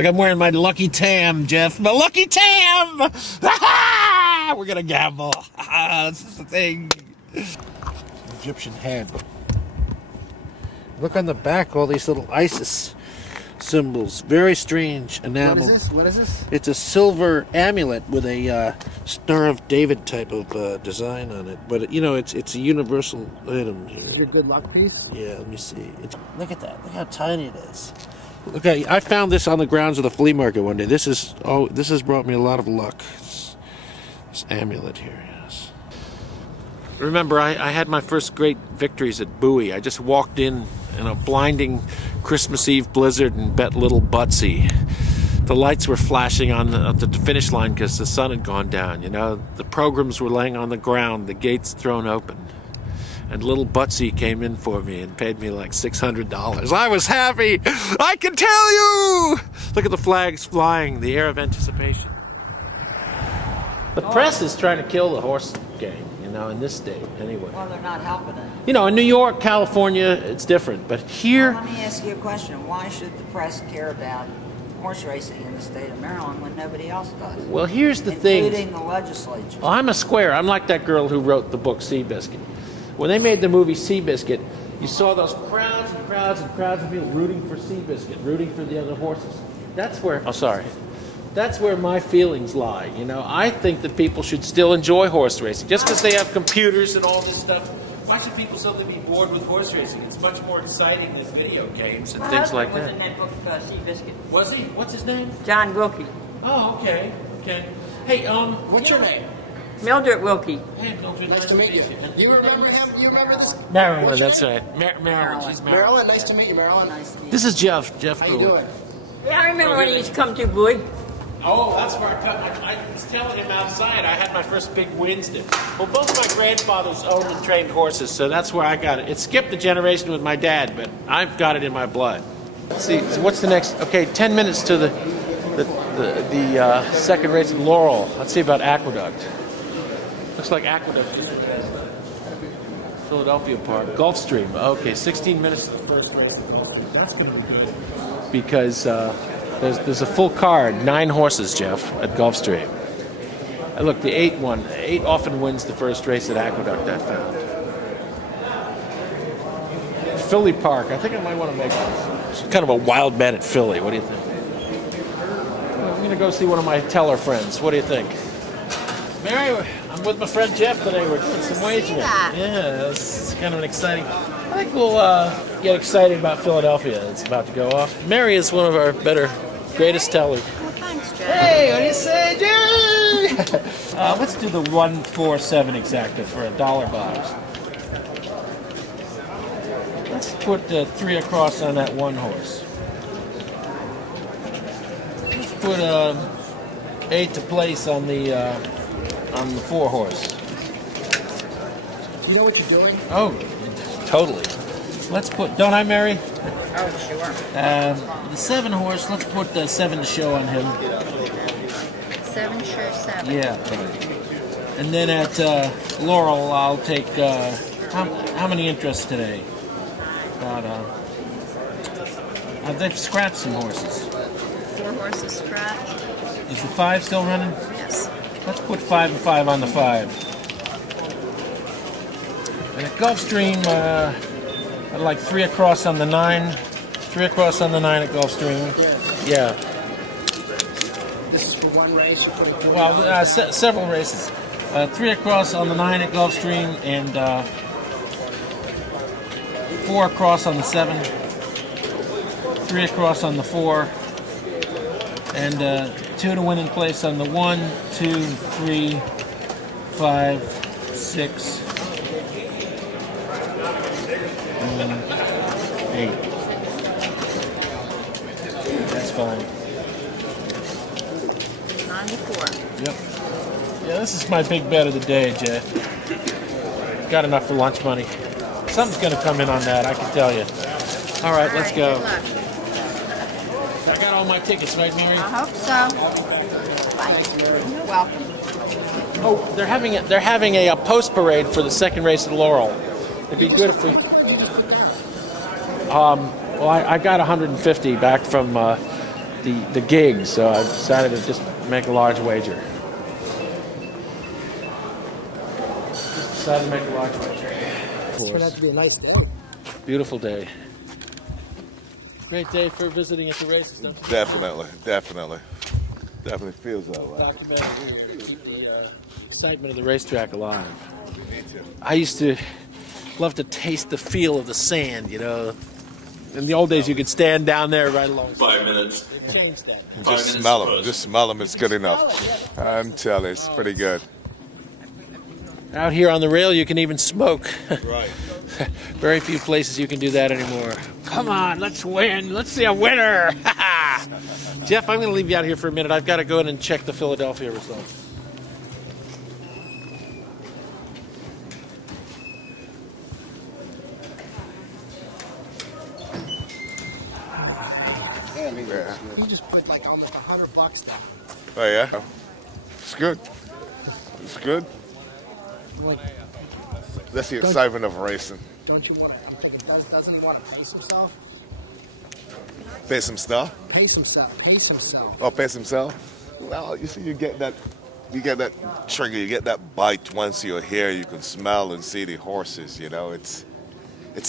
Like I'm wearing my lucky tam, Jeff. My lucky tam! We're gonna gamble. This is the thing. Egyptian head. Look on the back, all these little Isis symbols. Very strange enamel. What is this? What is this? It's a silver amulet with a Star of David type of design on it. But you know, it's a universal item here. This is your good luck piece? Yeah, let me see. Look at that. Look how tiny it is. Look, I found this on the grounds of the flea market one day. This has brought me a lot of luck. This amulet here, yes. Remember, I had my first great victories at Bowie. I just walked in a blinding Christmas Eve blizzard and bet little Butsy. The lights were flashing on the finish line because the sun had gone down, you know. The programs were laying on the ground, the gates thrown open. And little Butsy came in for me and paid me like $600. I was happy! I can tell you! Look at the flags flying, the air of anticipation. The press is trying to kill the horse game, you know, in this state, anyway. Well, they're not helping it. You know, in New York, California, it's different. But here... Well, let me ask you a question. Why should the press care about horse racing in the state of Maryland when nobody else does? Well, here's the thing. Including the legislature. Well, I'm a square. I'm like that girl who wrote the book Seabiscuit. When they made the movie Seabiscuit, you saw those crowds and crowds and crowds of people rooting for Seabiscuit, rooting for the other horses. That's where... Oh, sorry. That's where my feelings lie, you know. I think that people should still enjoy horse racing. Just because they have computers and all this stuff, why should people suddenly be bored with horse racing? It's much more exciting than video games and things like that. Was in that book, Seabiscuit. Was he? What's his name? John Wilkie. Oh, okay. Okay. Hey, What's your name? Mildred Wilkie. Hey, Mildred. Nice to meet you. Do you remember him? Do you remember this? Marilyn, that's right. Marilyn. She's Marilyn. Marilyn, nice to meet you, Marilyn. Nice to meet you. This is Jeff. Jeff How you Brewer. doing? Yeah, I remember when he used to come to Bowie. Oh, that's where I was telling him outside I had my first big wins there. Well, both my grandfathers owned and trained horses, so that's where I got it. It skipped a generation with my dad, but I've got it in my blood. Let's see, so what's the next? Okay, 10 minutes to the second race at Laurel. Let's see about Aqueduct. Looks like Aqueduct just passed Philadelphia Park. Gulfstream. Okay, 16 minutes to the first race at Gulfstream. That's going to be good because there's a full card, 9 horses, Jeff, at Gulfstream. And look, the 8 one. 8 often wins the first race at Aqueduct, I found. Philly Park. I think I might want to make this. Kind of a wild man at Philly. What do you think? I'm going to go see one of my teller friends. What do you think? Mary, I'm with my friend Jeff today. We're doing some wagering. Yeah, it's kind of an exciting... I think we'll get excited about Philadelphia. It's about to go off. Mary is one of our greatest tellers. Well, thanks, Jeff. Hey, what do you say, Jerry? Let's do the 147 exacta for $1 box. Let's put 3 across on that 1 horse. Let's put 8 to place on the 4 horse. Do you know what you're doing? Oh, totally. Let's put, don't I, Mary? Oh, sure. The 7 horse, let's put 7 to show on him. 7, sure, 7. Yeah. And then at Laurel, I'll take, how many interests today? About, they've scratched some horses. 4 horses scratch. Is the 5 still running? Yes. Let's put 5 and 5 on the 5. And at Gulfstream, I'd like 3 across on the 9. 3 across on the 9 at Gulfstream. Yeah. This is for one race? Well, several races. 3 across on the 9 at Gulfstream and 4 across on the 7. 3 across on the 4. And 2 to win in place on the 1, 2, 3, 5, 6, and 8. That's fine. 94. Yep. Yeah, this is my big bet of the day, Jay. Got enough for lunch money. Something's going to come in on that, I can tell you. All right, let's go. Good luck. I got all my tickets, right, Mary? I hope so. Bye. You're welcome. Oh, they're having a post parade for the second race at Laurel. It'd be good if we. Well, I got 150 back from the gig, so I decided to just make a large wager. Decided to make a large wager. It's turned out to be a nice day. Beautiful day. Great day for visiting at the races, don't you? Definitely, definitely. Definitely feels that way. Documentary here to keep the excitement of the racetrack alive. Me too. I used to love to taste the feel of the sand, you know. In the old days, you could stand down there right along. 5 minutes. They've changed that. Just smell them. Just smell them. It's good enough. I'm telling you, it's pretty good. Out here on the rail, you can even smoke. Right. Very few places you can do that anymore. Come on, let's win. Let's see a winner. Jeff, I'm going to leave you out here for a minute. I've got to go in and check the Philadelphia results. Yeah. You just put like almost $100 down. Oh yeah. It's good. It's good. That's the excitement of racing. Don't you want to? I'm thinking, doesn't he want to pace himself? Pace himself. Pace himself. Pace himself. Oh, pace himself. Well, you see, you get that trigger, you get that bite once you're here. You can smell and see the horses. You know, it's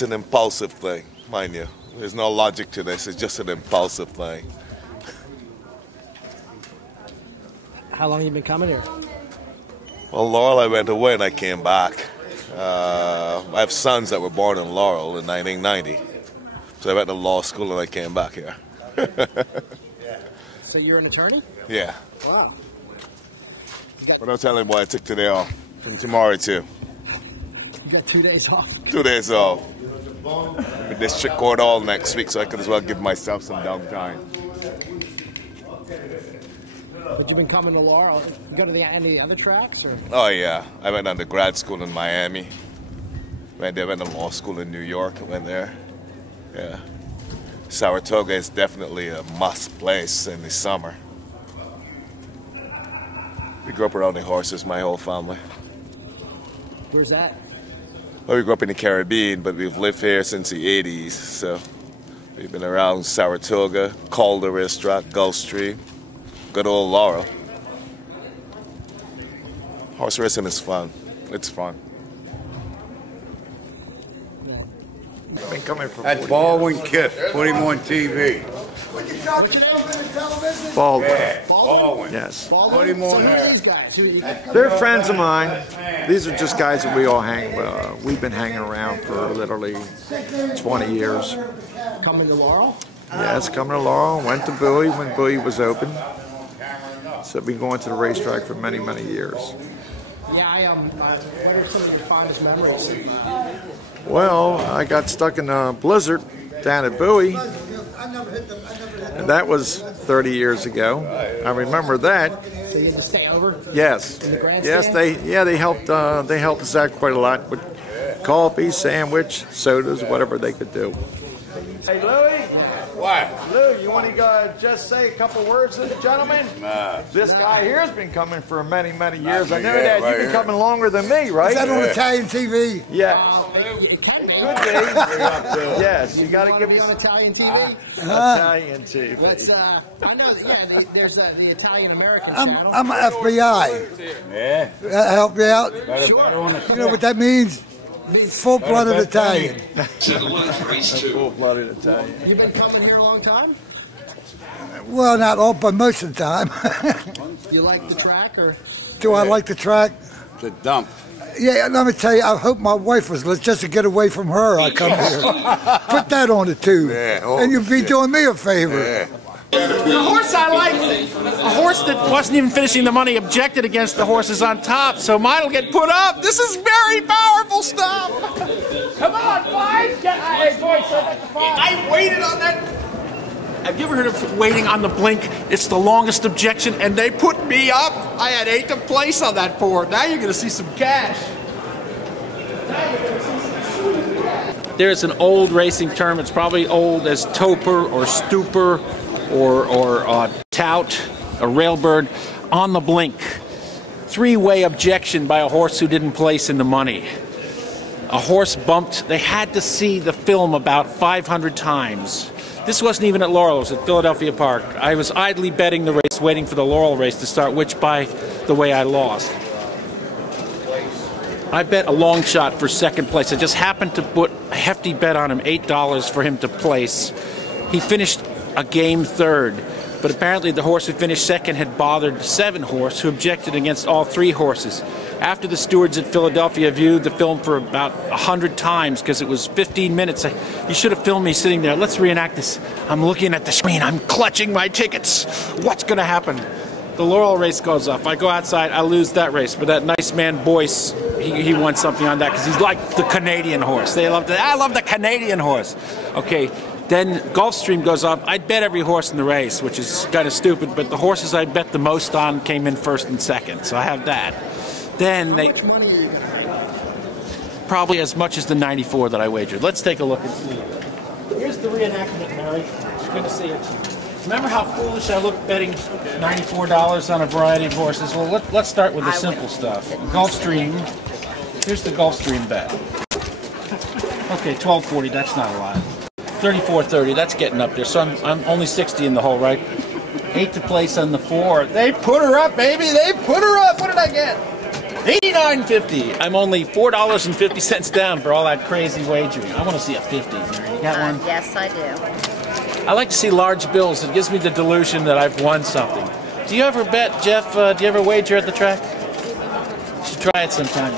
an impulsive thing, mind you. There's no logic to this. It's just an impulsive thing. How long have you been coming here? Well, Laurel, I went away and I came back. I have sons that were born in Laurel in 1990. So I went to law school and I came back here. So you're an attorney? Yeah. Wow. But I'll tell him why I took today off. From tomorrow too. You got 2 days off? 2 days off. I'm in district court all next week, so I could as well give myself some downtime. But you've been coming to Laurel. You go to any other tracks? Or? Oh yeah. I went to grad school in Miami. Went there, went to law school in New York. I went there. Yeah. Saratoga is definitely a must place in the summer. We grew up around the horses, my whole family. Where's that? Well, we grew up in the Caribbean, but we've lived here since the 80s, so we've been around Saratoga, Calder Racetrack, Gulfstream, good old Laurel. Horse racing is fun. It's fun. I've been coming for That's Baldwin Kiss. Put him on TV. Baldwin. Yeah, Baldwin. Yes. Put him on there. They're friends of mine. These are just guys that we all hang with. We've been hanging around for literally 20 years. Coming to Laurel? Yes, coming to Laurel. Went to Bowie when Bowie was open. So I've been going to the racetrack for many, many years. Yeah, what are some of your fondest memories? Well, I got stuck in a blizzard down at Bowie. And that was 30 years ago. I remember that. So you had to stay over? Yes. In the grandstand? Yes, they helped us out quite a lot with coffee, sandwich, sodas, whatever they could do. Hey, Louie. What? Lou, you want to just say a couple words to the gentleman? Nah. This guy here has been coming for many, many years. I know Yeah, that. right You've been here. coming longer than me, right? Is that on Italian TV? Yeah. It can be. Could be. Yes, you got to give Be me on some Italian TV? Italian TV. That's, I know, yeah, there's the Italian-American I'm channel. an FBI. Yeah. Help me out. Better on the You know what that means? Full-blooded Italian. Full-blooded Italian. You've been coming here a long time? Well, not all, but most of the time. You like the track, or? Do I like the track? It's a dump. Yeah, let me tell you, I hope my wife was just to get away from her, I come here. Put that on it, too. Yeah. Oh, and you'd be doing me a favor. Yeah. The horse I like, a horse that wasn't even finishing the money, objected against the horses on top, so mine will get put up. This is very powerful stuff. Come on, five. Hey, boy, I waited on that. Have you ever heard of waiting on the blink? It's the longest objection, and they put me up. I had 8th place on that board. Now you're going to see some cash. There's an old racing term. It's probably old as toper or stupor or tout, a railbird, on the blink. 3-way objection by a horse who didn't place in the money. A horse bumped. They had to see the film about 500 times This wasn't even at Laurel, it was at Philadelphia Park. I was idly betting the race, waiting for the Laurel race to start, which, by the way, I lost. I bet a long shot for second place. I just happened to put a hefty bet on him, $8 for him to place. He finished a game third, but apparently the horse who finished second had bothered the 7 horse, who objected against all 3 horses. After the stewards at Philadelphia viewed the film for about 100 times, because it was 15 minutes, you should have filmed me sitting there. Let's reenact this. I'm looking at the screen. I'm clutching my tickets. What's going to happen? The Laurel race goes off. I go outside. I lose that race. But that nice man Boyce, he won something on that because he's like the Canadian horse. They love I love the Canadian horse. Okay. Then Gulfstream goes up. I'd bet every horse in the race, which is kind of stupid, but the horses I bet the most on came in first and second, so I have that. Then they... How much money are you going to make? Probably as much as the 94 that I wagered. Let's take a look and see. Here's the reenactment, Mary. Good to see you. Remember how foolish I looked betting $94 on a variety of horses? Well, let's start with the simple stuff. Gulfstream. Here's the Gulfstream bet. Okay, $12.40, that's not a lot. $34.30, that's getting up there. So I'm only 60 in the hole, right? 8 to place on the 4. They put her up, baby. They put her up. What did I get? $89.50. I'm only $4.50 down for all that crazy wagering. I want to see a 50. Mary. You got one? Yes, I do. I like to see large bills. It gives me the delusion that I've won something. Do you ever bet, Jeff? Do you ever wager at the track? You should try it sometime.